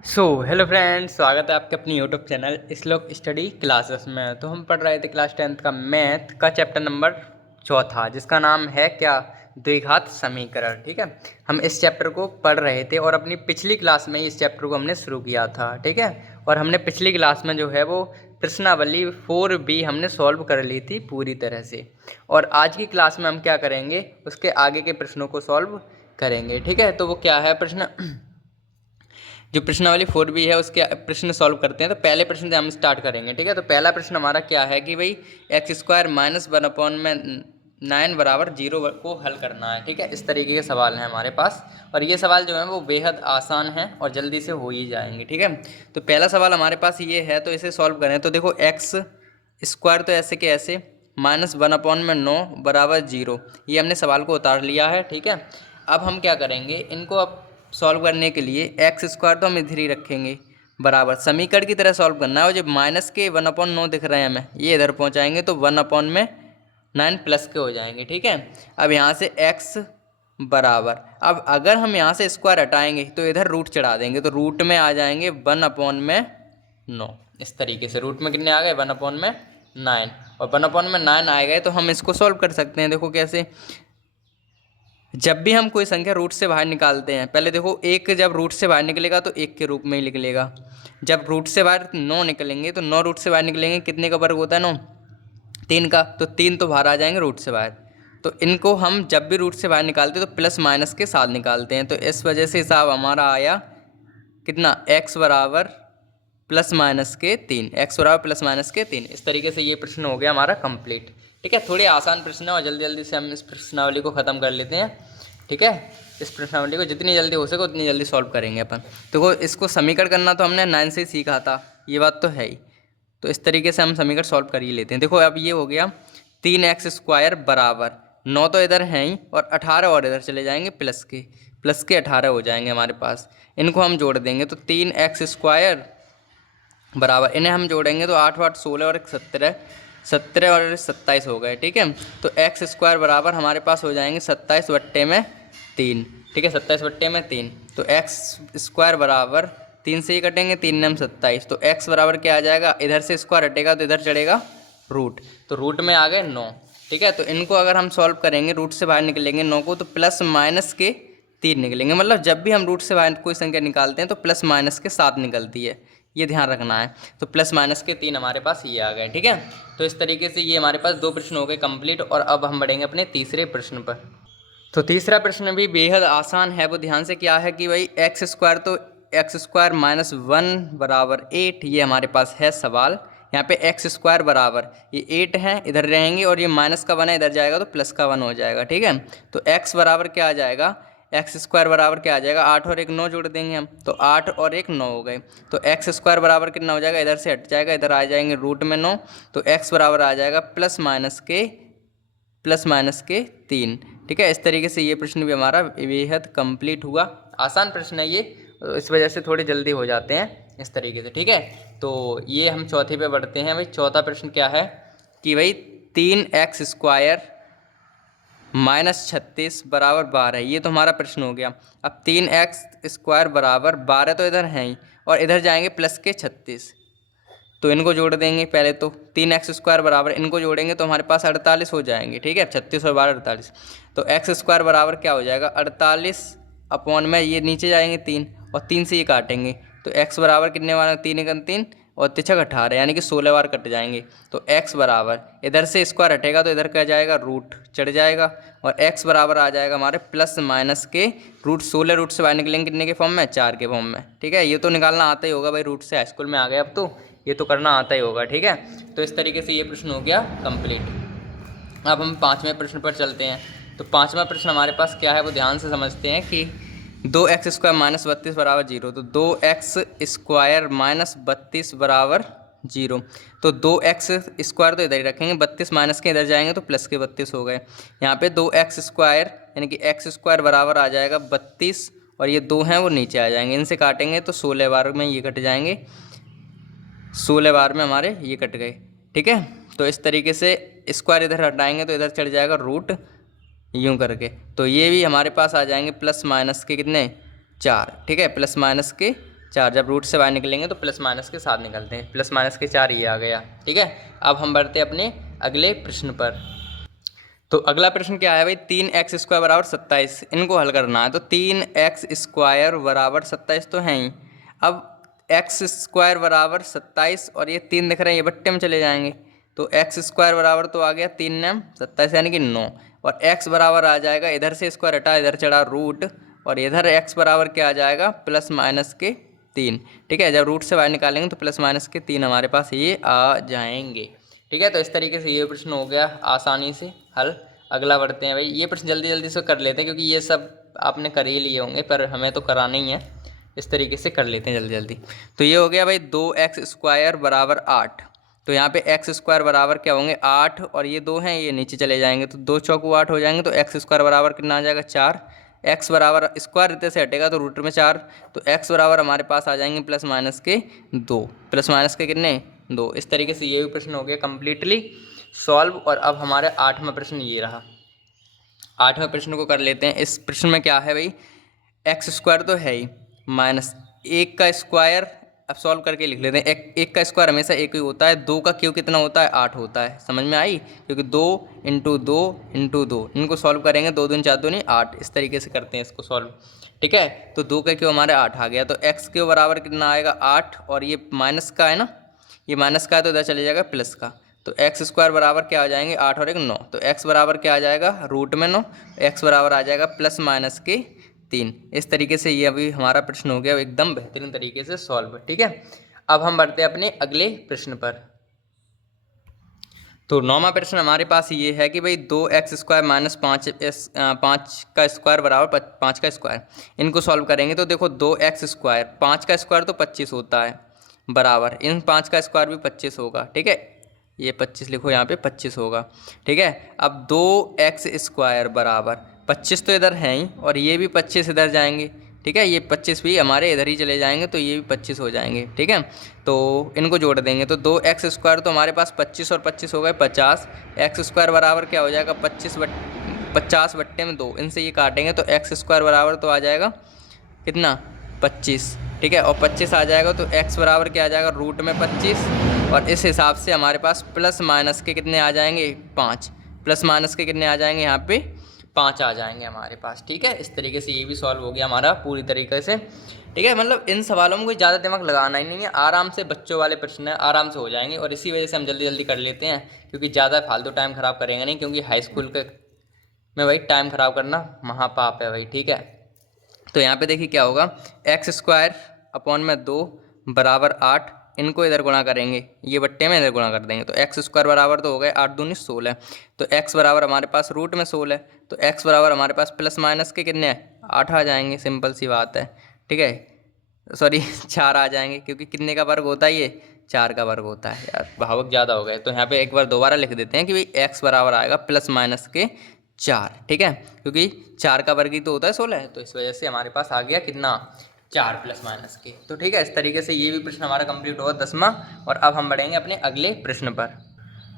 Hello friends, स्वागत है आपके अपनी यूट्यूब चैनल श्लोक स्टडी क्लासेस में। तो हम पढ़ रहे थे क्लास 10th का मैथ का चैप्टर नंबर चौथा, जिसका नाम है क्या, द्विघात समीकरण। ठीक है, हम इस चैप्टर को पढ़ रहे थे और अपनी पिछली क्लास में इस चैप्टर को हमने शुरू किया था। ठीक है, और हमने पिछली क्लास में जो है वो प्रश्नावली 4B हमने सॉल्व कर ली थी पूरी तरह से। और आज की क्लास में हम क्या करेंगे, उसके आगे के प्रश्नों को सॉल्व करेंगे। ठीक है, तो वो क्या है प्रश्न, जो प्रश्नावली 4B है उसके प्रश्न सॉल्व करते हैं। तो पहले प्रश्न से हम स्टार्ट करेंगे। ठीक है, तो पहला प्रश्न हमारा क्या है कि भाई x² माइनस 1/9 बराबर 0 को हल करना है। ठीक है, इस तरीके के सवाल हैं हमारे पास, और ये सवाल जो है वो बेहद आसान है और जल्दी से हो ही जाएंगे। ठीक है, तो पहला सवाल हमारे पास ये है, तो इसे सॉल्व करें। तो देखो x² तो ऐसे के ऐसे, -1/9 बराबर 0, ये हमने सवाल को उतार लिया है। ठीक है, अब हम क्या करेंगे, इनको अब सॉल्व करने के लिए x² तो हम इधर ही रखेंगे बराबर, समीकरण की तरह सॉल्व करना है। और जब माइनस के 1/9 दिख रहे हैं हमें, ये इधर पहुंचाएंगे तो 1/9 प्लस के हो जाएंगे। ठीक है, अब यहाँ से x बराबर, अब अगर हम यहाँ से स्क्वायर हटाएंगे तो इधर रूट चढ़ा देंगे, तो रूट में आ जाएंगे 1/9। इस तरीके से रूट में कितने आ गए, 1/9, और 1/9 आ गए तो हम इसको सॉल्व कर सकते हैं। देखो कैसे, जब भी हम कोई संख्या रूट से बाहर निकालते हैं, पहले देखो एक जब रूट से बाहर निकलेगा तो एक के रूप में ही निकलेगा। जब रूट से बाहर 9 निकलेंगे तो 9 रूट से बाहर निकलेंगे, कितने का वर्ग होता है 9, 3 का, तो 3 तो बाहर आ जाएंगे रूट से बाहर। तो इनको हम जब भी रूट से बाहर निकालते हैं तो प्लस माइनस के साथ निकालते हैं। तो इस वजह से हिसाब हमारा आया कितना, x बराबर प्लस माइनस के 3, x बराबर प्लस माइनस के 3। इस तरीके से ये प्रश्न हो गया हमारा कंप्लीट। ठीक है, थोड़े आसान प्रश्न है और जल्दी जल्दी से हम इस प्रश्नावली को ख़त्म कर लेते हैं। ठीक है, इस प्रश्नावली को जितनी जल्दी हो सके उतनी जल्दी सॉल्व करेंगे अपन। देखो इसको समीकरण करना तो हमने 9 से ही सीखा था, ये बात तो है ही। तो इस तरीके से हम समीकरण सॉल्व कर ही लेते हैं। देखो अब ये हो गया 3x² बराबर 9 तो इधर हैं ही, और 18 और इधर चले जाएंगे, प्लस के 18 हो जाएंगे हमारे पास। इनको हम जोड़ देंगे तो 3x² बराबर, इन्हें हम जोड़ेंगे तो 8 8 16 और 17, 17 और 27 हो गए। ठीक है, तो x² बराबर हमारे पास हो जाएंगे 27/3। ठीक है, 27/3, तो x² बराबर 3 से ही कटेंगे, 3 में हम 27, तो x बराबर क्या आ जाएगा, इधर से स्क्वायर हटेगा तो इधर चढ़ेगा रूट, तो रूट में आ गए 9। ठीक है, तो इनको अगर हम सॉल्व करेंगे, रूट से बाहर निकलेंगे 9 को, तो प्लस माइनस के 3 निकलेंगे। मतलब जब भी हम रूट से बाहर कोई संख्या निकालते हैं तो प्लस माइनस के साथ निकलती है, ये ध्यान रखना है। तो प्लस माइनस के 3 हमारे पास ये आ गए। ठीक है, तो इस तरीके से ये हमारे पास 2 प्रश्न हो गए कंप्लीट। और अब हम बढ़ेंगे अपने तीसरे प्रश्न पर। तो तीसरा प्रश्न भी बेहद आसान है, वो ध्यान से क्या है कि भाई x² तो x² माइनस 1 बराबर 8, ये हमारे पास है सवाल। यहाँ पे x² बराबर ये 8 है, इधर रहेंगे, और ये माइनस का 1 है, इधर जाएगा तो प्लस का 1 हो जाएगा। ठीक है, तो x बराबर क्या आ जाएगा, x² बराबर क्या आ जाएगा, 8 और 1 9 जोड़ देंगे हम, तो 8 और 1 9 हो गए। तो x² बराबर कितना हो जाएगा, इधर से हट जाएगा, इधर आ जाएंगे रूट में 9, तो x बराबर आ जाएगा प्लस माइनस के 3। ठीक है, इस तरीके से ये प्रश्न भी हमारा बेहद कंप्लीट हुआ। आसान प्रश्न है ये, इस वजह से थोड़े जल्दी हो जाते हैं इस तरीके से। ठीक है, तो ये हम चौथे पे बढ़ते हैं। भाई चौथा प्रश्न क्या है कि भाई 3x² माइनस 36 बराबर 12, ये तो हमारा प्रश्न हो गया। अब 3x² बराबर 12 तो इधर हैं ही, और इधर जाएंगे प्लस के 36, तो इनको जोड़ देंगे। पहले तो 3x² बराबर, इनको जोड़ेंगे तो हमारे पास 48 हो जाएंगे। ठीक है, 36 और 12 48, तो x² बराबर क्या हो जाएगा, 48 अपॉन में ये नीचे जाएंगे 3, और 3 से ये काटेंगे, तो x बराबर कितने बार, 3 एकम 3 और 3 18, यानी कि 16 बार कट जाएंगे। तो x बराबर, इधर से स्क्वायर हटेगा तो इधर क्या जाएगा, रूट चढ़ जाएगा, और x बराबर आ जाएगा हमारे प्लस माइनस के रूट 16, रूट से बाहर निकलेंगे कितने के फॉर्म में, 4 के फॉर्म में। ठीक है, ये तो निकालना आता ही होगा भाई, रूट से हाई स्कूल में आ गए अब तो ये तो करना आता ही होगा। ठीक है, तो इस तरीके से ये प्रश्न हो गया कंप्लीट। अब हम पाँचवें प्रश्न पर चलते हैं। तो पाँचवा प्रश्न हमारे पास क्या है वो ध्यान से समझते हैं कि 2x² माइनस 32 बराबर 0, तो 2x² माइनस 32 बराबर 0, तो 2x² तो इधर ही रखेंगे, 32 माइनस के इधर जाएंगे तो प्लस के 32 हो गए। यहाँ पे 2x² यानी कि x² बराबर आ जाएगा 32, और ये 2 हैं वो नीचे आ जाएंगे, इनसे काटेंगे तो 16 बार में ये कट जाएंगे, 16 बार में हमारे ये कट गए। ठीक है, तो इस तरीके से स्क्वायर इधर हटाएंगे तो इधर चढ़ जाएगा रूट, यूं करके, तो ये भी हमारे पास आ जाएंगे प्लस माइनस के कितने, 4। ठीक है, प्लस माइनस के 4, जब रूट से बाहर निकलेंगे तो प्लस माइनस के साथ निकलते हैं, प्लस माइनस के 4 ये आ गया। ठीक है, अब हम बढ़ते हैं अपने अगले प्रश्न पर। तो अगला प्रश्न क्या है भाई, 3x² बराबर 27, इनको हल करना है। तो 3x² बराबर 27 तो है ही। अब x² बराबर 27 और ये 3 दिख रहे हैं, ये बट्टे में चले जाएंगे। तो x² बराबर तो आ गया 3 9 27 यानी कि 9, और x बराबर आ जाएगा, इधर से स्क्वायर हटा इधर चढ़ा रूट, और इधर x बराबर क्या आ जाएगा, प्लस माइनस के 3। ठीक है, जब रूट से बाहर निकालेंगे तो प्लस माइनस के 3 हमारे पास ये आ जाएंगे। ठीक है, तो इस तरीके से ये प्रश्न हो गया आसानी से हल। अगला बढ़ते हैं भाई, ये प्रश्न जल्दी जल्दी से कर लेते हैं क्योंकि ये सब आपने कर ही लिए होंगे, पर हमें तो कराना ही है, इस तरीके से कर लेते हैं जल्दी जल्दी। तो ये हो गया भाई 2x² बराबर 8। तो यहाँ पे x² बराबर क्या होंगे 8, और ये 2 हैं, ये नीचे चले जाएंगे, तो 2 चौको 8 हो जाएंगे। तो x² बराबर कितना आ जाएगा 4, x बराबर स्क्वायर इतने से हटेगा तो रूट में 4, तो x बराबर हमारे पास आ जाएंगे प्लस माइनस के 2, प्लस माइनस के कितने 2। इस तरीके से ये भी प्रश्न हो गया कम्प्लीटली सॉल्व। और अब हमारे 8वां प्रश्न ये रहा। 8वें प्रश्न को कर लेते हैं। इस प्रश्न में क्या है भाई, x² तो है ही, माइनस 1 का स्क्वायर, अब सॉल्व करके लिख लेते हैं। एक का स्क्वायर हमेशा एक ही होता है, 2 का क्यों कितना होता है 8 होता है, समझ में आई, क्योंकि 2 इंटू 2 इंटू 2, इनको सॉल्व करेंगे 2 दूनी 4 दूनी 8, इस तरीके से करते हैं इसको सॉल्व। ठीक है, तो 2 का क्यों हमारे 8 आ गया, तो x क्यों बराबर कितना आएगा 8, और ये माइनस का है ना, ये माइनस का है तो इधर चले जाएगा प्लस का, तो x² बराबर क्या आ जाएंगे 8 और 1 9, तो x बराबर क्या आ जाएगा रूट में 9, x बराबर आ जाएगा प्लस माइनस के 3। इस तरीके से ये अभी हमारा प्रश्न हो गया एकदम बेहतरीन तरीके से सॉल्व। ठीक है, अब हम बढ़ते हैं अपने अगले प्रश्न पर। तो 9वां प्रश्न हमारे पास ये है कि भाई 2x² माइनस 5 का स्क्वायर बराबर 5 का स्क्वायर, इनको सॉल्व करेंगे। तो देखो 2x², 5 का स्क्वायर तो 25 होता है, बराबर इन 5 का स्क्वायर भी 25 होगा। ठीक है, ये 25 लिखो, यहाँ पे 25 होगा। ठीक है, अब 2x² बराबर 25 तो इधर है ही, और ये भी 25 इधर जाएंगे। ठीक है, ये 25 भी हमारे इधर ही चले जाएंगे, तो ये भी 25 हो जाएंगे। ठीक है, तो इनको जोड़ देंगे, तो 2x² तो हमारे पास 25 और 25 हो गए 50, x² बराबर क्या हो जाएगा 50 बट्टे में 2, इनसे ये काटेंगे तो x² बराबर तो आ जाएगा कितना 25। ठीक है, और 25 आ जाएगा तो x बराबर क्या आ जाएगा रूट में 25, और इस हिसाब से हमारे पास प्लस माइनस के कितने आ जाएंगे 5, प्लस माइनस के कितने आ जाएंगे यहाँ पे 5 आ जाएंगे हमारे पास। ठीक है, इस तरीके से ये भी सॉल्व हो गया हमारा पूरी तरीके से। ठीक है, मतलब इन सवालों में कोई ज़्यादा दिमाग लगाना ही नहीं है, आराम से बच्चों वाले प्रश्न है, आराम से हो जाएंगे, और इसी वजह से हम जल्दी जल्दी कर लेते हैं, क्योंकि ज़्यादा फालतू टाइम ख़राब करेंगे नहीं, क्योंकि हाई स्कूल के में भाई टाइम ख़राब करना महापाप है भाई। ठीक है, तो यहाँ पे देखिए क्या होगा, x² अपॉन में 2 बराबर 8, इनको इधर गुणा करेंगे, ये बट्टे में इधर गुणा कर देंगे, तो x² बराबर तो हो गए 8 दूनी 16, तो x बराबर हमारे पास रूट में 16, तो x बराबर हमारे पास प्लस माइनस के कितने 8 आ जाएंगे, सिंपल सी बात है। ठीक है, सॉरी 4 आ जाएंगे, क्योंकि कितने का वर्ग होता है ये 4 का वर्ग होता है यार, भावक ज़्यादा हो गए। तो यहाँ पे एक बार दोबारा लिख देते हैं कि भाई x बराबर आएगा प्लस माइनस के 4। ठीक है, क्योंकि 4 का वर्ग ही तो होता है 16, तो इस वजह से हमारे पास आ गया कितना 4 प्लस माइनस के। तो ठीक है, इस तरीके से ये भी प्रश्न हमारा कंप्लीट हुआ 10वां। और अब हम बढ़ेंगे अपने अगले प्रश्न पर।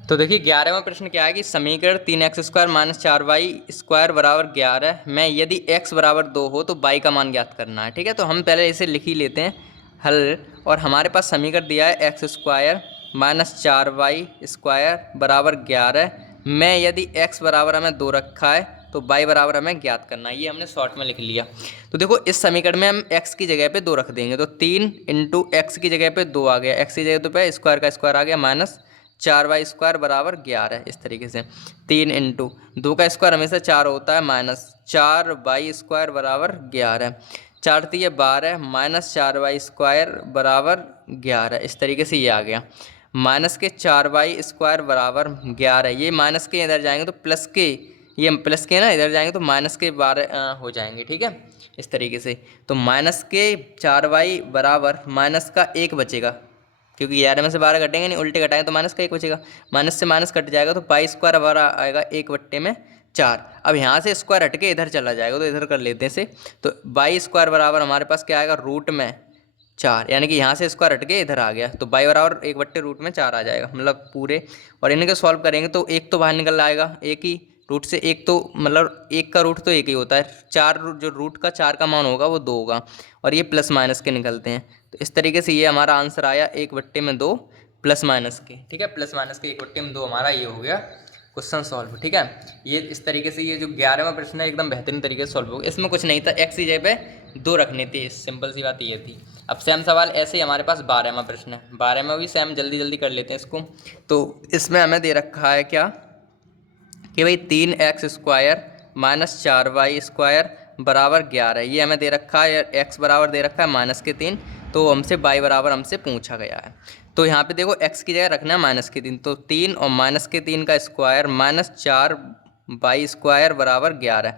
तो देखिए 11वां प्रश्न क्या है कि समीकरण 3x² माइनस 4y² बराबर 11 में यदि x बराबर 2 हो तो y का मान ज्ञात करना है। ठीक है, तो हम पहले इसे लिख ही लेते हैं हल, और हमारे पास समीकरण दिया है x² माइनस 4y² बराबर 11 में यदि x बराबर हमें 2 रखा है तो y बराबर हमें ज्ञात करना है, ये हमने शॉर्ट में लिख लिया। तो देखो इस समीकरण में हम x की जगह पे 2 रख देंगे, तो 3 इंटू x की जगह पे 2 आ गया, x की जगह तो पे स्क्वायर का स्क्वायर आ गया माइनस 4y² बराबर 11। इस तरीके से 3 इंटू 2 का स्क्वायर हमेशा 4 होता है, माइनस 4y² बराबर 11, 4 3 12 माइनस 4y² बराबर 11। इस तरीके से ये आ गया, माइनस के 4y² बराबर 11, ये माइनस के इधर जाएंगे तो प्लस के, ये प्लस के ना इधर जाएंगे तो माइनस के 12 हो जाएंगे। ठीक है, इस तरीके से तो माइनस के 4y बराबर माइनस का 1 बचेगा, क्योंकि 11 में से 12 घटेंगे नहीं, उल्टे घटाएंगे तो माइनस का 1 बचेगा, माइनस से माइनस कट जाएगा तो y² हमारा आएगा 1/4। अब यहाँ से स्क्वायर हट के इधर चला जाएगा, तो इधर कर लेते हैं से, तो y² बराबर हमारे पास क्या आएगा रूट में 4, यानी कि यहाँ से स्क्वायर हट के इधर आ गया, तो y बराबर 1/√4 आ जाएगा, मतलब पूरे। और इनके सॉल्व करेंगे तो एक तो बाहर निकल आएगा, एक ही रूट से एक, तो मतलब एक का रूट तो एक ही होता है, 4 जो रूट का 4 का मान होगा वो 2 होगा, और ये प्लस माइनस के निकलते हैं, तो इस तरीके से ये हमारा आंसर आया 1/2 प्लस माइनस के, ठीक है, प्लस माइनस के 1/2 हमारा ये हो गया क्वेश्चन सॉल्व, ठीक है। ये इस तरीके से ये जो 11वां प्रश्न है एकदम बेहतरीन तरीके से सॉल्व हो गया। इसमें कुछ नहीं था, एक्स की जगह पे 2 रखनी थी, सिंपल सी बात ये थी। अब सेम सवाल ऐसे ही हमारे पास 12वां प्रश्न है, 12वां भी सेम जल्दी जल्दी कर लेते हैं इसको। तो इसमें हमें दे रखा है क्या कि भाई 3x² माइनस 4y² बराबर 11, ये हमें दे रखा है, x बराबर दे रखा है -3, तो हमसे y बराबर हमसे पूछा गया है। तो यहाँ पे देखो x की जगह रखना है -3, तो 3 और -3 का स्क्वायर -4y² बराबर 11,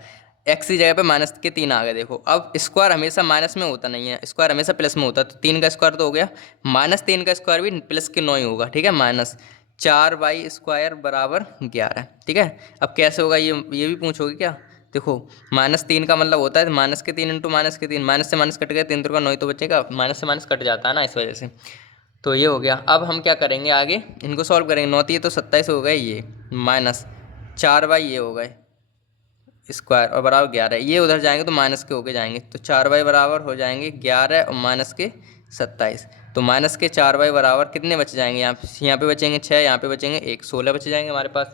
x की जगह पे -3 आ गए। देखो अब स्क्वायर हमेशा माइनस में होता नहीं है, स्क्वायर हमेशा प्लस में होता है, तो 3 का स्क्वायर तो हो गया, -3 का स्क्वायर भी प्लस के 9 ही होगा, ठीक है, -4y² बराबर 11, ठीक है। अब कैसे होगा ये भी पूछोगे क्या। देखो -3 का मतलब होता है -3 इंटू -3, माइनस से माइनस कट गया, 3 का 9 तो बचेगा, माइनस से माइनस कट जाता है ना, इस वजह से। तो ये हो गया। अब हम क्या करेंगे आगे, इनको सॉल्व करेंगे। 9 तो 27 हो गए, ये -4y ये हो गए स्क्वायर और बराबर 11, ये उधर जाएंगे तो माइनस के होके जाएंगे, तो 4y बराबर हो जाएंगे 11 और -27, तो -4y बराबर कितने बच जाएंगे, यहाँ पे बचेंगे 6, यहाँ पे बचेंगे 1, 16 बच जाएंगे हमारे पास,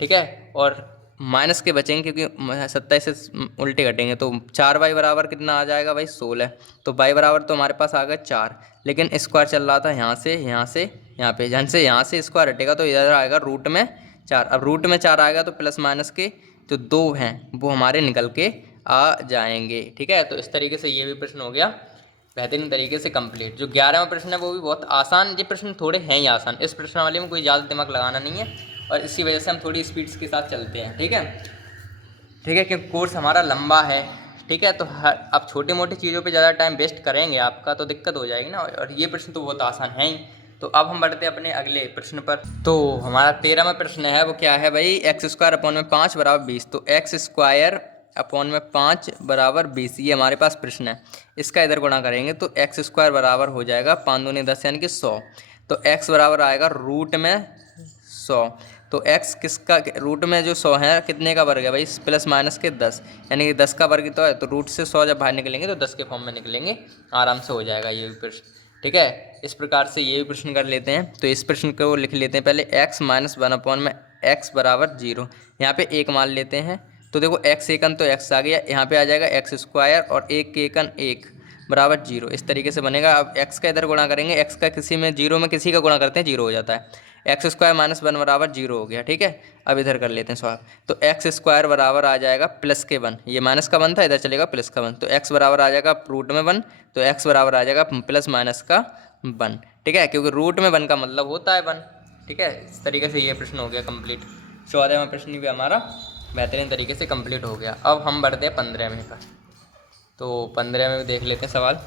ठीक है। और माइनस के बचेंगे क्योंकि 27 से उल्टे घटेंगे, तो 4y बराबर कितना आ जाएगा भाई 16, तो y बराबर तो हमारे पास आ गया 4, लेकिन स्क्वायर चल रहा था यहाँ से यहाँ से यहाँ पे, यहाँ से स्क्वायर हटेगा तो इधर आएगा रूट में 4, अब रूट में 4 आएगा तो प्लस माइनस के जो 2 हैं वो हमारे निकल के आ जाएंगे, ठीक है। तो इस तरीके से ये भी प्रश्न हो गया बेहतरीन तरीके से कंप्लीट। जो 11वां प्रश्न है वो भी बहुत आसान, ये प्रश्न थोड़े हैं ही आसान, इस प्रश्नावली में कोई ज़्यादा दिमाग लगाना नहीं है, और इसी वजह से हम थोड़ी स्पीड्स के साथ चलते हैं, ठीक है, ठीक है, क्योंकि कोर्स हमारा लंबा है, ठीक है। तो अब छोटी मोटी चीज़ों पे ज़्यादा टाइम वेस्ट करेंगे आपका तो दिक्कत हो जाएगी ना, और ये प्रश्न तो बहुत आसान है ही। तो अब हम बढ़ते हैं अपने अगले प्रश्न पर। तो हमारा 13वां प्रश्न है वो क्या है भाई, x² / 5 बराबर 20, तो x² / 5 बराबर 20, ये हमारे पास प्रश्न है। इसका इधर गुणा करेंगे तो x² बराबर हो जाएगा 5 दूनी 10 यानी कि 100, तो x बराबर आएगा रूट में 100, तो x किसका रूट में जो 100 है कितने का वर्ग है भाई, प्लस माइनस के 10, यानी कि 10 का वर्ग तो है, तो रूट से 100 जब बाहर निकलेंगे तो 10 के फॉर्म में निकलेंगे, आराम से हो जाएगा ये भी प्रश्न, ठीक है। इस प्रकार से ये भी प्रश्न कर लेते हैं। तो इस प्रश्न को लिख लेते हैं पहले, x - 1 में x बराबर 0, यहाँ पे 1 मान लेते हैं, तो देखो x एकन तो x आ गया, यहाँ पे आ जाएगा x² और 1 के एकन 1 बराबर 0, इस तरीके से बनेगा। अब x का इधर गुणा करेंगे, x का किसी में 0 में किसी का गुणा करते हैं 0 हो जाता है, x² - 1 बराबर 0 हो गया, ठीक है। अब इधर कर लेते हैं सॉल्व, तो x² बराबर आ जाएगा प्लस के 1, ये माइनस का 1 था, इधर चलेगा प्लस का 1, तो x बराबर आ जाएगा रूट में 1, तो x बराबर आ जाएगा प्लस माइनस का 1, ठीक है, क्योंकि रूट में 1 का मतलब होता है 1, ठीक है। इस तरीके से ये प्रश्न हो गया कंप्लीट। 14वां प्रश्न भी हमारा बेहतरीन तरीके से कंप्लीट हो गया। अब हम बढ़ते हैं 15वें पर। तो 15वें में देख लेते हैं सवाल।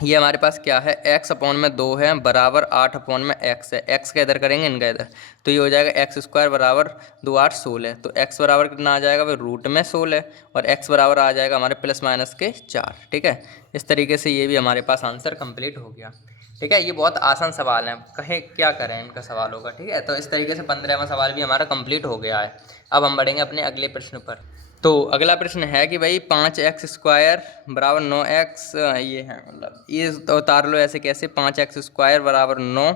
ये हमारे पास क्या है, x/2 है बराबर 8/x है, x का इधर करेंगे इनका इधर, तो ये हो जाएगा x² बराबर 2 8 16, तो x बराबर कितना आ जाएगा भाई रूट में 16, और x बराबर आ जाएगा हमारे प्लस माइनस के 4, ठीक है। इस तरीके से ये भी हमारे पास आंसर कंप्लीट हो गया, ठीक है। ये बहुत आसान सवाल है, कहें क्या करें इनका सवाल होगा, ठीक है। तो इस तरीके से 15वां सवाल भी हमारा कंप्लीट हो गया है। अब हम बढ़ेंगे अपने अगले प्रश्न पर। तो अगला प्रश्न है कि भाई 5x² बराबर 9x, ये है मतलब ये तो उतार लो ऐसे कैसे, 5x² बराबर 9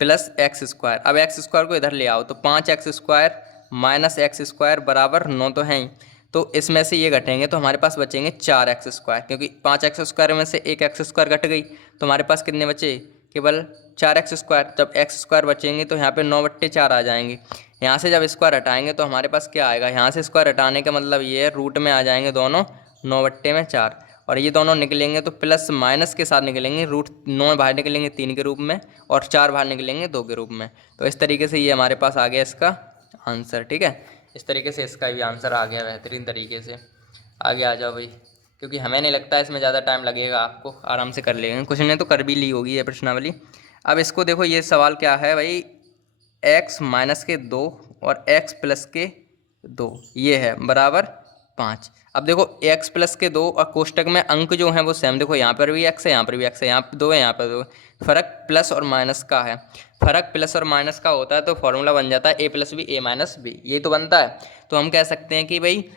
प्लस x², अब x² को इधर ले आओ, तो 5x² माइनस x² बराबर 9 तो है ही, तो इसमें से ये घटेंगे तो हमारे पास बचेंगे 4x², क्योंकि 5x² में से एक x² घट गई, तो हमारे पास कितने बचे, केवल 4x², जब x² बचेंगे तो यहाँ पे 9/4 आ जाएंगे, यहाँ से जब स्क्वायर हटाएंगे तो हमारे पास क्या आएगा, यहाँ से स्क्वायर हटाने का मतलब ये है रूट में आ जाएंगे दोनों 9/4, और ये दोनों निकलेंगे तो प्लस माइनस के साथ निकलेंगे, रूट 9 बाहर निकलेंगे 3 के रूप में और 4 बाहर निकलेंगे 2 के रूप में, तो इस तरीके से ये हमारे पास आ गया इसका आंसर, ठीक है। इस तरीके से इसका भी आंसर आ गया बेहतरीन तरीके से। आगे आ जाओ भाई, क्योंकि हमें नहीं लगता इसमें ज़्यादा टाइम लगेगा, आपको आराम से कर लेंगे, कुछ ने तो कर भी ली होगी ये प्रश्नावली। अब इसको देखो, ये सवाल क्या है भाई, x माइनस के 2 और x प्लस के 2 ये है बराबर 5। अब देखो x प्लस के 2 और कोष्टक में अंक जो हैं वो सेम, देखो यहाँ पर भी x है, यहाँ पर भी x है, यहाँ पर 2 है, यहाँ पर 2, फ़र्क प्लस और माइनस का है, फ़र्क प्लस और माइनस का होता है तो फॉर्मूला बन जाता है a + b a - b, ये तो बनता है। तो हम कह सकते हैं कि भाई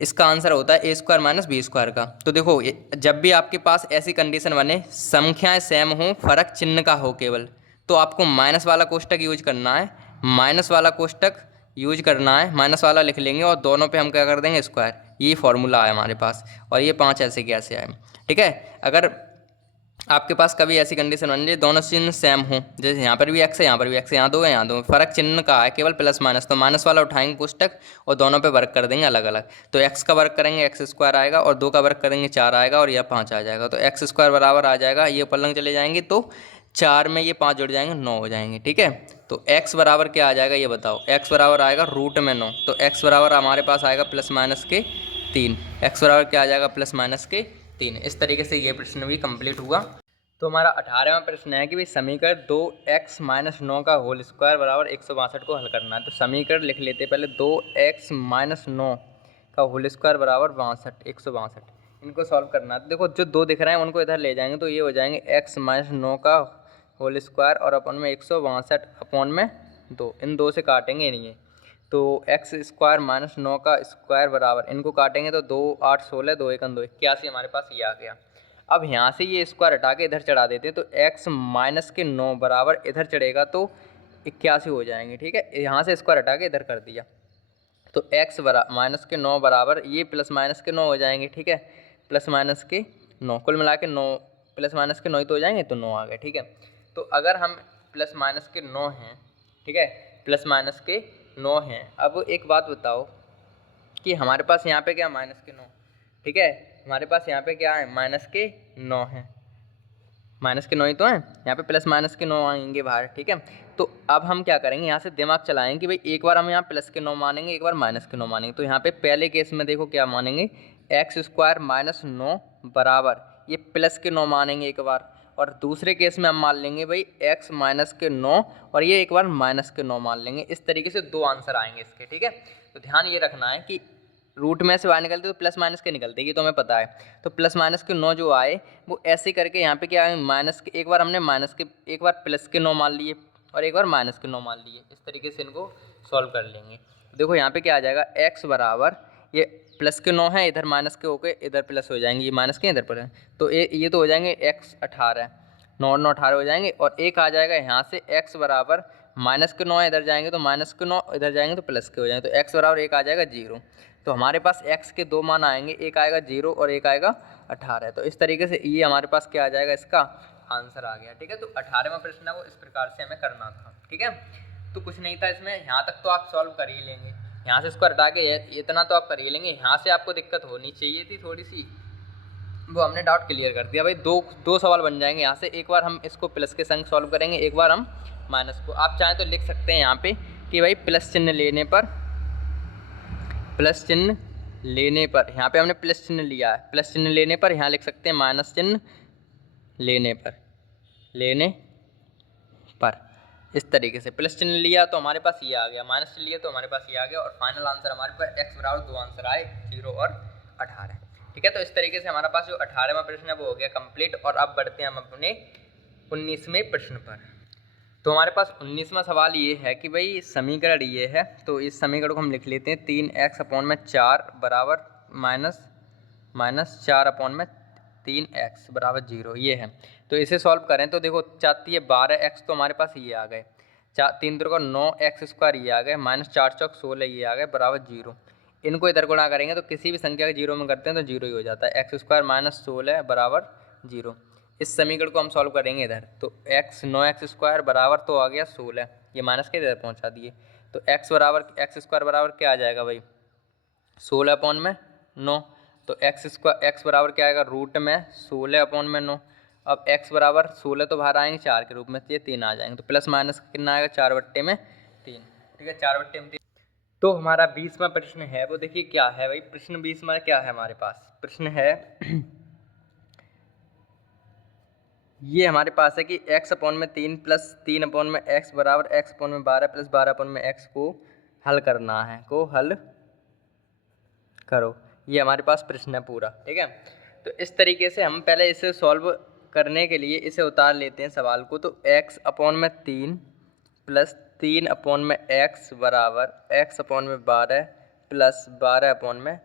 इसका आंसर होता है ए स्क्वायर माइनस बी स्क्वायर का। तो देखो जब भी आपके पास ऐसी कंडीशन बने, संख्याएं सेम हो, फर्क चिन्ह का हो केवल, तो आपको माइनस वाला कोष्टक यूज करना है। माइनस वाला कोष्टक यूज करना है, माइनस वाला लिख लेंगे और दोनों पे हम क्या कर देंगे स्क्वायर। ये फॉर्मूला है हमारे पास, और ये 5 ऐसे कैसे आए। ठीक है, अगर आपके पास कभी ऐसी कंडीशन बन जाए दोनों चिन्ह सेम हो, जैसे यहाँ पर भी एक्स है, यहाँ पर भी एक्स है, यहाँ दो है, यहाँ दो, फर्क चिन्ह का है केवल प्लस माइनस, तो माइनस वाला उठाएंगे कोष्टक और दोनों पे वर्क कर देंगे अलग अलग। तो एक्स का वर्क करेंगे एक्स स्क्वायर आएगा, और 2 का वर्क करेंगे 4 आएगा, और यह 5 आ जाएगा। तो एक्स स्क्वायर बराबर आ जाएगा, ये पलंग चले जाएंगे तो 4 में ये 5 जुड़ जाएंगे, 9 हो जाएंगे। ठीक है, तो एक्स बराबर क्या आ जाएगा ये बताओ। एक्स बराबर आएगा रूट में 9, तो एक्स बराबर हमारे पास आएगा प्लस माइनस के 3। एक्स बराबर क्या आ जाएगा प्लस माइनस के 3। इस तरीके से ये प्रश्न भी कंप्लीट हुआ। तो हमारा 18वां प्रश्न है कि भाई समीकरण 2x माइनस 9 का होल स्क्वायर बराबर 162 को हल करना है। तो समीकरण लिख लेते हैं पहले, 2x माइनस 9 का होल स्क्वायर बराबर 162। इनको सॉल्व करना है। तो देखो जो 2 दिख रहे हैं उनको इधर ले जाएंगे तो ये हो जाएंगे x माइनस 9 का होल स्क्वायर और अपन में 162 अपॉन में 2, इन 2 से काटेंगे नहीं है। तो एक्स स्क्वायर माइनस 9 का स्क्वायर बराबर, इनको काटेंगे तो 2 8 16, 2 1 2 81, हमारे पास ये आ गया। अब यहाँ से ये स्क्वायर हटा के इधर चढ़ा देते हैं, तो x माइनस के 9 बराबर इधर चढ़ेगा तो 81 हो जाएंगे। ठीक है, यहाँ से स्क्वायर हटा के इधर कर दिया, तो x माइनस के 9 बराबर ये प्लस माइनस के 9 हो जाएंगे। ठीक है, प्लस माइनस के 9, कुल मिला के 9 प्लस माइनस के 9 ही तो हो जाएंगे, तो 9 आ गए। ठीक है, तो अगर हम प्लस माइनस के 9 हैं, ठीक है, प्लस माइनस के 9 हैं। अब एक बात बताओ कि हमारे पास यहाँ पे क्या माइनस के 9, ठीक है, हमारे पास यहाँ पे क्या है माइनस के 9 है, माइनस के 9 ही तो हैं, यहाँ पे प्लस माइनस के 9 आएंगे बाहर। ठीक है, तो अब हम क्या करेंगे, यहाँ से दिमाग चलाएंगे कि भाई एक बार हम यहाँ प्लस के 9 मानेंगे, एक बार माइनस के 9 मानेंगे। तो यहाँ पे पहले केस में देखो क्या मानेंगे, एक्स स्क्वायर माइनस 9 बराबर ये प्लस के 9 मानेंगे एक बार, और दूसरे केस में हम मान लेंगे भाई एक्स माइनस के 9 और ये एक बार माइनस के 9 मान लेंगे। इस तरीके से 2 आंसर आएंगे इसके। ठीक है, तो ध्यान ये रखना है कि रूट में से बाहर निकलते तो प्लस माइनस के निकलते, ये तो हमें पता है। तो प्लस माइनस के 9 जो आए वो ऐसे करके यहाँ पे क्या आए माइनस के, एक बार हमने माइनस के, एक बार प्लस के 9 मान लिए और एक बार माइनस के 9 मान लिए। इस तरीके से इनको सॉल्व कर लेंगे। देखो यहाँ पे क्या आ जाएगा, एक्स बराबर ये प्लस के 9 है, इधर माइनस के होके इधर प्लस हो जाएंगे, ये माइनस के इधर प्लस, तो ये तो हो जाएंगे एक्स 18, 9 9 18 हो जाएंगे। और एक आ जाएगा यहाँ से एक्स बराबर माइनस के 9 इधर जाएंगे तो माइनस के 9, इधर जाएंगे तो प्लस के हो जाएंगे, तो एक्स बराबर एक आ जाएगा 0। तो हमारे पास x के 2 मान आएंगे, एक आएगा 0 और एक आएगा 18। तो इस तरीके से ये हमारे पास क्या आ जाएगा, इसका आंसर आ गया। ठीक है, तो 18वां प्रश्न है वो इस प्रकार से हमें करना था। ठीक है, तो कुछ नहीं था इसमें, यहाँ तक तो आप सॉल्व कर ही लेंगे, यहाँ से इसको हटा के इतना तो आप कर ही लेंगे। यहाँ से आपको दिक्कत होनी चाहिए थी थोड़ी सी, वो हमने डाउट क्लियर कर दिया। भाई दो सवाल बन जाएंगे यहाँ से, एक बार हम इसको प्लस के संग सॉल्व करेंगे, एक बार हम माइनस को। आप चाहें तो लिख सकते हैं यहाँ पे कि भाई प्लस चिन्ह लेने पर, प्लस चिन्ह लेने पर, यहाँ पे हमने प्लस चिन्ह लिया है, प्लस चिन्ह लेने पर यहाँ लिख सकते हैं माइनस चिन्ह लेने पर, लेने पर। इस तरीके से प्लस चिन्ह लिया तो हमारे पास ये आ गया, माइनस चिन्ह लिया तो हमारे पास ये आ गया, और फाइनल आंसर हमारे पास एक्स बराबर 2 आंसर आए, 0 और 18। ठीक है, तो इस तरीके से हमारे पास जो 18वां प्रश्न है वो हो गया कंप्लीट। और अब बढ़ते हैं हम अपने 19वें प्रश्न पर। तो हमारे पास 19वां सवाल ये है कि भाई समीकरण ये है, तो इस समीकरण को हम लिख लेते हैं 3x अपॉन में 4 बराबर माइनस 4 अपॉन में 3x बराबर 0, ये है। तो इसे सॉल्व करें तो देखो चाहती है 12x, तो हमारे पास ये आ गए, 3 3 9x स्क्वायर ये आ गए, माइनस 4 चौक 16 ये आ गए बराबर 0। इनको इधर गुणा करेंगे तो किसी भी संख्या के 0 में करते हैं तो 0 ही हो जाता है, एक्स स्क्वायर माइनस 16 बराबर 0। इस समीकरण को हम सॉल्व करेंगे इधर, तो x 9x स्क्वायर बराबर तो आ गया 16, ये माइनस के इधर पहुंचा दिए, तो x बराबर एक्स स्क्वायर बराबर क्या आ जाएगा भाई 16 अपॉन में 9। तो x बराबर क्या आएगा रूट में 16 अपॉन में 9। अब x बराबर 16 तो बाहर आएंगे 4 के रूप में, तो ये 3 आ जाएंगे, तो प्लस माइनस कितना आएगा 4 बट्टे में 3। ठीक है, 4 बट्टे में 3। तो हमारा 20वां प्रश्न है वो देखिए क्या है भाई, प्रश्न 20वां क्या है हमारे पास, प्रश्न है ये हमारे पास है कि x अपॉन में 3 प्लस 3 अपॉन में x बराबर x अपॉन में 12 प्लस 12 अपॉन में x को हल करना है, को हल करो। ये हमारे पास प्रश्न है पूरा। ठीक है, तो इस तरीके से हम पहले इसे सॉल्व करने के लिए इसे उतार लेते हैं सवाल को। तो x अपॉन में 3 प्लस 3 अपॉन में x बराबर x अपॉन में 12 प्लस 12 अपॉन में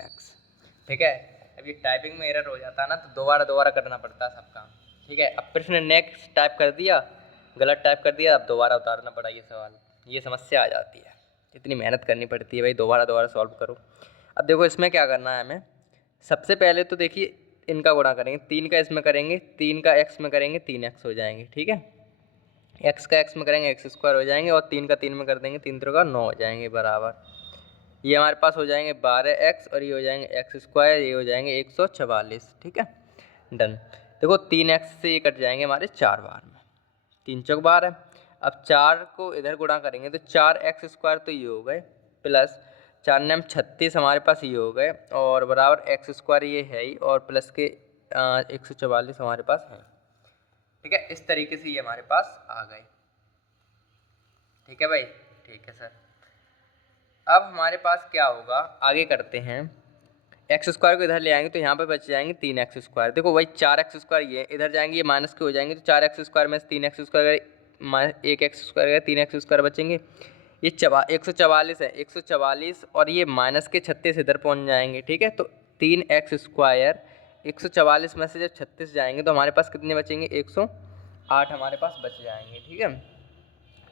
x। ठीक है, अब ये टाइपिंग में एरर हो जाता है ना, तो दोबारा करना पड़ता है सब काम। ठीक है, अब प्रश्न नेक्स्ट टाइप कर दिया, गलत टाइप कर दिया, अब दोबारा उतारना पड़ा ये सवाल, ये समस्या आ जाती है, इतनी मेहनत करनी पड़ती है भाई, दोबारा सॉल्व करो। अब देखो इसमें क्या करना है हमें, सबसे पहले तो देखिए इनका गुणा करेंगे, 3 का इसमें करेंगे, 3 का x में करेंगे, 3x हो जाएंगे। ठीक है, x का x में करेंगे x स्क्वायर हो जाएंगे, और 3 का 3 में कर देंगे, 3 3 9 हो जाएंगे बराबर। ये हमारे पास हो जाएंगे 12x, और ये हो जाएंगे x स्क्वायर, ये हो जाएंगे 144। ठीक है, डन। देखो 3x से ये कट जाएंगे हमारे 4 बार में, 3 चौक 12 है। अब 4 को इधर गुणा करेंगे तो 4x स्क्वायर तो ये हो गए, प्लस 4 ने 36 हमारे पास ये हो गए, और बराबर x स्क्वायर ये है ही, और प्लस के 144 हमारे पास है। ठीक है, इस तरीके से ये हमारे पास आ गए। ठीक है भाई, ठीक है सर। अब हमारे पास क्या होगा, आगे करते हैं, एक्स स्क्वायर को इधर ले आएंगे तो यहाँ पे बच जाएंगे 3x स्क्वायर। देखो वही 4x स्क्वायर ये इधर जाएंगे, ये माइनस के हो जाएंगे, तो 4x स्क्वायर में से 3x स्क्वायर, 1x स्क्वायर गए, 3x स्क्वायर बचेंगे। ये 144 है, 144, और ये माइनस के 36 इधर पहुँच जाएंगे। ठीक है, तो 3x स्क्वायर 144 में से जब 36 जाएंगे तो हमारे पास कितने बचेंगे, 108 हमारे पास बच जाएंगे। ठीक है,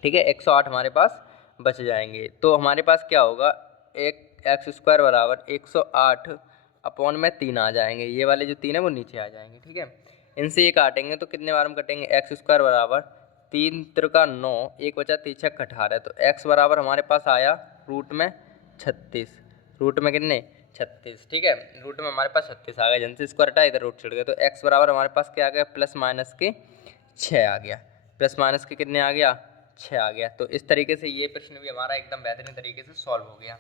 ठीक है, 108 हमारे पास बच जाएंगे। तो हमारे पास क्या होगा, एक एक्स स्क्वायर बराबर 108 अपॉन में 3 आ जाएंगे, ये वाले जो 3 है वो नीचे आ जाएंगे। ठीक है, इनसे ये काटेंगे तो कितने बार में कटेंगे, एक्स स्क्वायर बराबर 3 त्रिका 9, एक बचा 3 छक 18, तो एक्स बराबर हमारे पास आया रूट में 36, रूट में कितने 36। ठीक है, रूट में हमारे पास 36 आ गया, जन से स्क्वायर हटा इधर रूट छिड़ गया, तो एक्स बराबर हमारे पास क्या आ गया, प्लस माइनस के 6 आ गया, प्लस माइनस के कितने आ गया, 6 आ गया। तो इस तरीके से ये प्रश्न भी हमारा एकदम बेहतरीन तरीके से सॉल्व हो गया।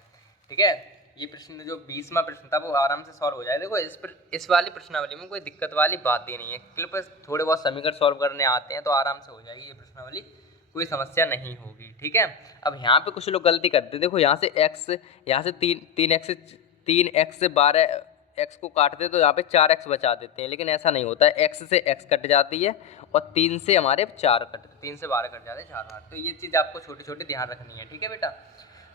ठीक है, ये प्रश्न जो 20वां प्रश्न था वो आराम से सॉल्व हो जाए। देखो इस वाली प्रश्नावली में कोई दिक्कत वाली बात ही नहीं है, केवल बस थोड़े बहुत समीकरण सॉल्व करने आते हैं तो आराम से हो जाएगी ये प्रश्नावली, कोई समस्या नहीं होगी। ठीक है, अब यहाँ पे कुछ लोग गलती करते हैं, देखो यहाँ से x, यहाँ से 3x से 12x को काटते तो यहाँ पे 4x बचा देते हैं, लेकिन ऐसा नहीं होता है, x से x कट जाती है और 3 से हमारे 4 कट, 3 से 12 कट जाते हैं 4 बार। तो ये चीज़ आपको छोटी छोटी ध्यान रखनी है। ठीक है बेटा,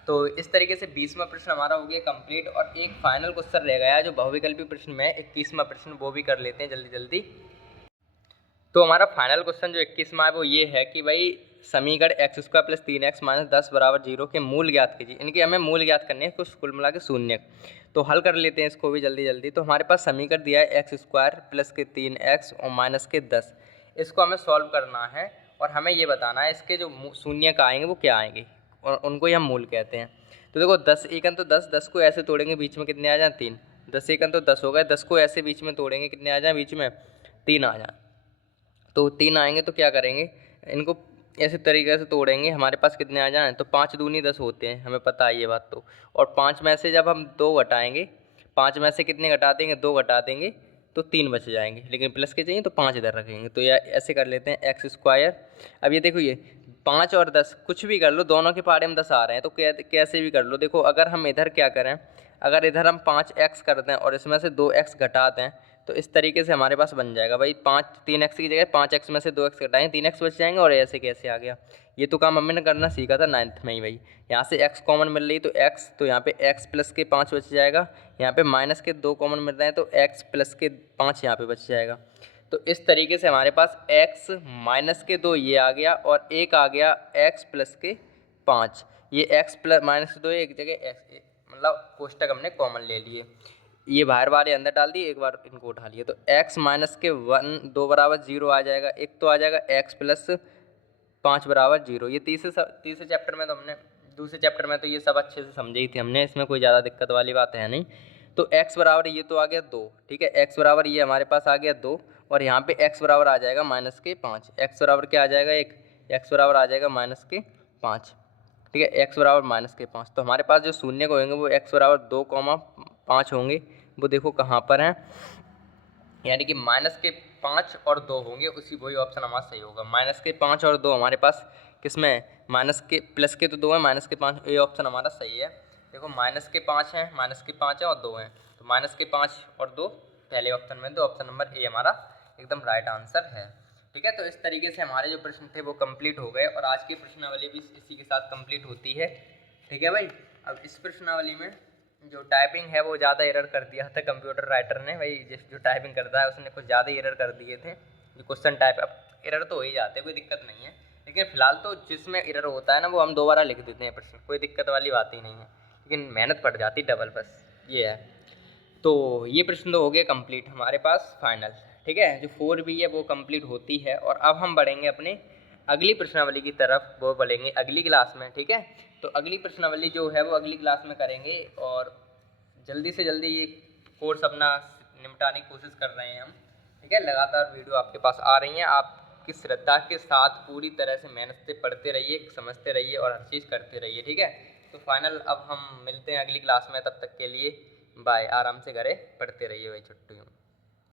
तो इस तरीके से 20वां प्रश्न हमारा हो गया कंप्लीट, और एक फाइनल क्वेश्चन रह गया जो बहुविकल्पी प्रश्न में 21वां प्रश्न, वो भी कर लेते हैं जल्दी जल्दी। तो हमारा फाइनल क्वेश्चन जो 21वां है वो ये है कि भाई समीकरण x square plus 3x minus 10 बराबर 0 के मूल ज्ञात कीजिए। इनके हमें मूल ज्ञात करने हैं, कुछ कुल मिला के शून्य। तो हल कर लेते हैं इसको भी जल्दी जल्दी। तो हमारे पास समीकरण दिया है एक्स स्क्वायर प्लस के 3x और माइनस के 10, इसको हमें सॉल्व करना है, और हमें ये बताना है इसके जो शून्य का आएंगे वो क्या आएंगे, और उनको ही हम मूल कहते हैं। तो देखो 10 एकन तो 10, 10 को ऐसे तोड़ेंगे बीच में कितने आ जाए 3, 10 एकन तो 10 हो गए, 10 को ऐसे बीच में तोड़ेंगे कितने आ जाए बीच में 3 आ जाए। तो 3 आएंगे तो क्या करेंगे, इनको ऐसे तरीके से तोड़ेंगे, हमारे पास कितने आ जाएँ, तो 5 दूनी 10 होते हैं, हमें पता है ये बात। तो और 5 में से जब हम 2 घटाएंगे, 5 में से कितने घटा देंगे, 2 घटा देंगे तो 3 बच जाएंगे, लेकिन प्लस के चाहिए तो 5 इधर रखेंगे। तो या ऐसे कर लेते हैं एक्स स्क्वायर। अब ये देखो ये 5 और 10 कुछ भी कर लो, दोनों के पारे में 10 आ रहे हैं, तो कैसे भी कर लो। देखो अगर हम इधर क्या करें, अगर इधर हम 5x कर दें और इसमें से 2x घटा दें, तो इस तरीके से हमारे पास बन जाएगा भाई 3x की जगह 5x में से 2x घटाएं, 3x बच जाएंगे, और ऐसे कैसे आ गया। ये तो काम मम्मी ने करना सीखा था 9th में ही भाई। यहाँ से x कॉमन मिल रही तो x, तो यहाँ पे x प्लस के 5 बच जाएगा, यहाँ पे माइनस के 2 कॉमन मिल रहे हैं तो x प्लस के 5 यहाँ पे बच जाएगा। तो इस तरीके से हमारे पास x माइनस के 2 ये आ गया, और एक आ गया x प्लस के 5, ये x प्लस माइनस के 2 एक जगह x, मतलब कोष्टक हमने कॉमन ले लिए, ये बाहर वाले अंदर डाल दिए, एक बार इनको उठा लिए, तो x माइनस के 2 बराबर 0 आ जाएगा। एक तो आ जाएगा x प्लस 5 बराबर 0। ये तीसरे चैप्टर में तो हमने, दूसरे चैप्टर में तो ये सब अच्छे से समझे ही थे हमने, इसमें कोई ज़्यादा दिक्कत वाली बात है नहीं। तो x बराबर ये तो आ गया 2, ठीक है, x बराबर ये हमारे पास आ गया 2, और यहाँ पे x बराबर आ जाएगा माइनस के 5, x बराबर क्या आ जाएगा 1, x बराबर आ जाएगा माइनस के 5। ठीक है, x बराबर माइनस के 5। तो हमारे पास जो शून्य को होंगे वो x बराबर 2,5 होंगे, वो देखो कहाँ पर हैं, यानी कि माइनस के 5 और 2 होंगे, उसी वही ऑप्शन हमारा सही होगा। माइनस के 5 और 2 हमारे पास किसमें, माइनस के प्लस के तो 2 है, माइनस के 5, ये ऑप्शन हमारा सही है। देखो माइनस के 5 हैं, माइनस के 5 हैं और 2 हैं, तो माइनस के 5 और 2 पहले ऑप्शन में, तो ऑप्शन नंबर ए हमारा एकदम राइट आंसर है। ठीक है, तो इस तरीके से हमारे जो प्रश्न थे वो कंप्लीट हो गए, और आज की प्रश्नावली भी इसी के साथ कंप्लीट होती है। ठीक है भाई, अब इस प्रश्नावली में जो टाइपिंग है वो ज़्यादा एरर कर दिया था कंप्यूटर राइटर ने, भाई जो टाइपिंग करता है उसने कुछ ज़्यादा ही एरर कर दिए थे। जो क्वेश्चन टाइप, अब एरर तो हो ही जाते हैं, कोई दिक्कत नहीं है, लेकिन फिलहाल तो जिसमें एरर होता है ना वो हम दोबारा लिख देते हैं प्रश्न, कोई दिक्कत वाली बात ही नहीं है, लेकिन मेहनत पड़ जाती डबल, बस ये है। तो ये प्रश्न तो हो गया कंप्लीट हमारे पास फाइनल, ठीक है। जो 4B है वो कंप्लीट होती है, और अब हम बढ़ेंगे अपने अगली प्रश्नावली की तरफ, वो बढ़ेंगे अगली क्लास में, ठीक है। तो अगली प्रश्नावली जो है वो अगली क्लास में करेंगे, और जल्दी से जल्दी ये कोर्स अपना निपटाने की कोशिश कर रहे हैं हम, ठीक है। लगातार वीडियो आपके पास आ रही हैं, आपकी श्रद्धा के साथ पूरी तरह से मेहनत से पढ़ते रहिए, समझते रहिए और हर चीज़ करते रहिए, ठीक है। तो फाइनल अब हम मिलते हैं अगली क्लास में, तब तक के लिए बाय। आराम से घरे पढ़ते रहिए भाई, छुट्टी।